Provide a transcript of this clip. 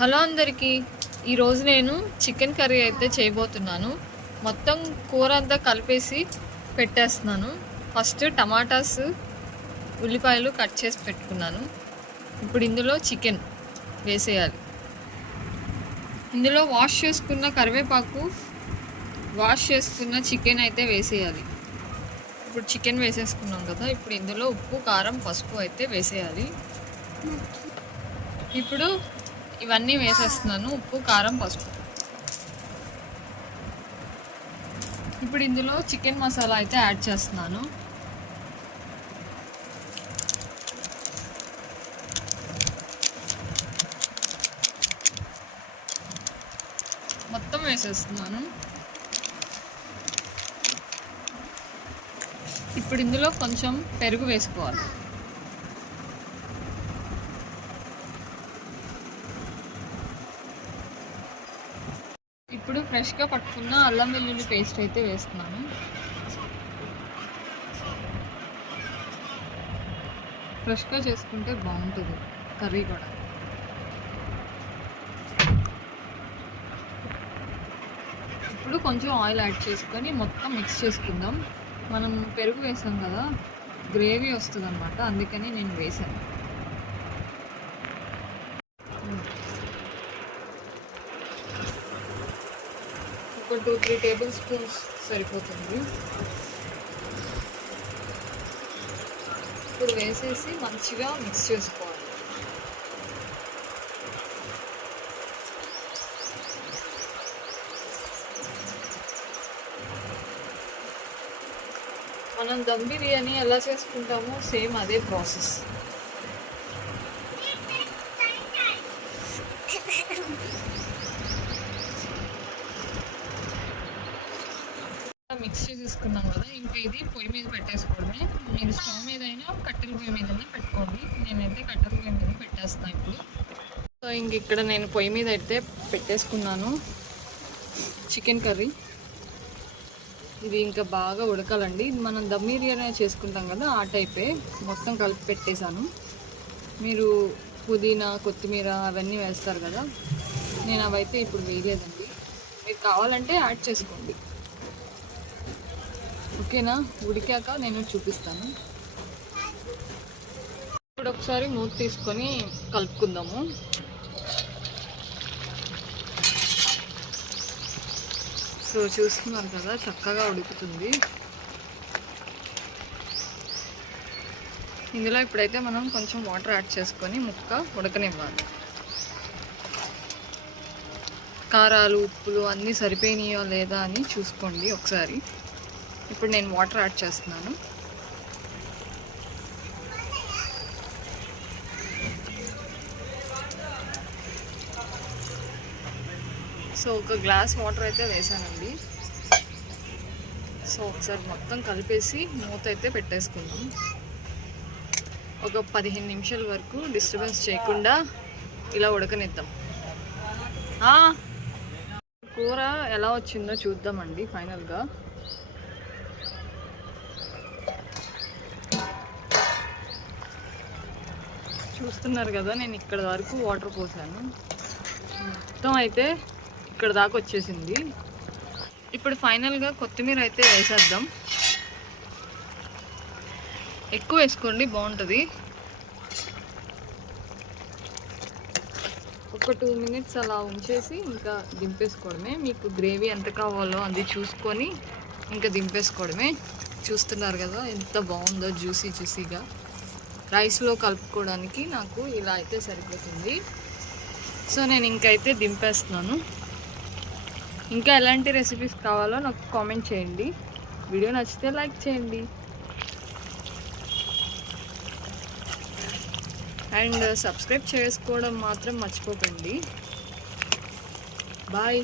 Hello అందరికీ, ఈరోజు నేను చికెన్ కర్రీ అయితే చేయబోతున్నాను. మొత్తం కూర అంతా కలిపేసి పెట్టేస్తున్నాను. ఫస్ట్ టమాటాస్, ఉల్లిపాయలు కట్ చేసి పెట్టుకున్నాను. ఇప్పుడు ఇందులో చికెన్ వేసేయాలి. ఇందులో వాష్ చేసుకున్న కరివేపాకు, వాష్ చేసుకున్న చికెన్ అయితే వేసేయాలి. ఇప్పుడు చికెన్ వేసేసుకున్నాం కదా, ఇప్పుడు ఇందులో ఉప్పు, కారం, పసుపు అయితే వేసేయాలి. ఇప్పుడు ఇవన్నీ వేసేస్తున్నాను, ఉప్పు, కారం, పసుపు. ఇప్పుడు ఇందులో చికెన్ మసాలా అయితే యాడ్ చేస్తున్నాను. మొత్తం వేసేస్తున్నాను. ఇప్పుడు ఇందులో కొంచెం పెరుగు వేసుకోవాలి. ఇప్పుడు ఫ్రెష్గా పట్టుకున్న అల్లం వెల్లుల్లి పేస్ట్ అయితే వేస్తున్నాను. ఫ్రెష్గా చేసుకుంటే బాగుంటుంది కర్రీ కూడా. ఇప్పుడు కొంచెం ఆయిల్ యాడ్ చేసుకొని మొత్తం మిక్స్ చేసుకుందాం. మనం పెరుగు వేసాం కదా, గ్రేవీ వస్తుంది అన్నమాట, అందుకని నేను వేసాను. ఒక 2-3 టేబుల్ స్పూన్స్ సరిపోతుంది. ఇప్పుడు వేసేసి మంచిగా మిక్స్ చేసుకోవాలి. మనం దమ్ బిర్యానీ ఎలా చేసుకుంటామో సేమ్ అదే ప్రాసెస్. మిక్స్ చేసేసుకున్నాం కదా, ఇంకా ఇది పొయ్యి మీద పెట్టేసుకోవడమే. మీరు స్టవ్ మీద అయినా కట్టెల పొయ్యి మీదనే పెట్టుకోండి. నేనైతే కట్టెల పొయ్యి మీద పెట్టేస్తాను ఇప్పుడు. సో ఇంక ఇక్కడ నేను పొయ్యి మీద అయితే పెట్టేసుకున్నాను చికెన్ కర్రీ. ఇది ఇంకా బాగా ఉడకాలండి. మనం దమ్ బిర్యానీ చేసుకుంటాం కదా, ఆ టైపే మొత్తం కలిపి పెట్టేశాను. మీరు పుదీనా, కొత్తిమీర అవన్నీ వేస్తారు కదా, నేను అవైతే ఇప్పుడు వేయలేదండి. మీరు కావాలంటే యాడ్ చేసుకోండి. ఓకేనా? ఉడికాక నేను చూపిస్తాను. ఇప్పుడు ఒకసారి మూత తీసుకొని కలుపుకుందాము. సో చూస్తున్నారు కదా, చక్కగా ఉడుకుతుంది. ఇందులో ఇప్పుడైతే మనం కొంచెం వాటర్ యాడ్ చేసుకొని ముక్క ఉడకనివ్వాలి. కారాలు, ఉప్పులు అన్నీ సరిపోయినాయో లేదా అని చూసుకోండి ఒకసారి. ఇప్పుడు నేను వాటర్ యాడ్ చేస్తున్నాను. సో ఒక గ్లాస్ వాటర్ అయితే వేసానండి. సో ఒకసారి మొత్తం కలిపేసి మూత అయితే పెట్టేసుకుందాం. ఒక 15 నిమిషాల వరకు డిస్టర్బెన్స్ చేయకుండా ఇలా ఉడకనిద్దాం. కూర ఎలా వచ్చిందో చూద్దామండి ఫైనల్గా. చూస్తున్నారు కదా, నేను ఇక్కడ వరకు వాటర్ పోసాను. మొత్తం అయితే ఇక్కడ దాకా వచ్చేసింది. ఇప్పుడు ఫైనల్గా కొత్తిమీర అయితే వేసేద్దాం. ఎక్కువ వేసుకోండి, బాగుంటుంది. ఒక 2 మినిట్స్ అలా ఉంచేసి ఇంకా దింపేసుకోవడమే. మీకు గ్రేవీ ఎంత కావాలో అది చూసుకొని ఇంకా దింపేసుకోవడమే. చూస్తున్నారు కదా ఎంత బాగుందో, జ్యూసీ జ్యూసీగా. రైస్లో కలుపుకోవడానికి నాకు ఇలా అయితే సరిపోతుంది. సో నేను ఇంకైతే దింపేస్తున్నాను. ఇంకా ఎలాంటి రెసిపీస్ కావాలో నాకు కామెంట్ చేయండి. వీడియో నచ్చితే లైక్ చేయండి అండ్ సబ్స్క్రైబ్ చేసుకోవడం మాత్రం మర్చిపోకండి. బాయ్.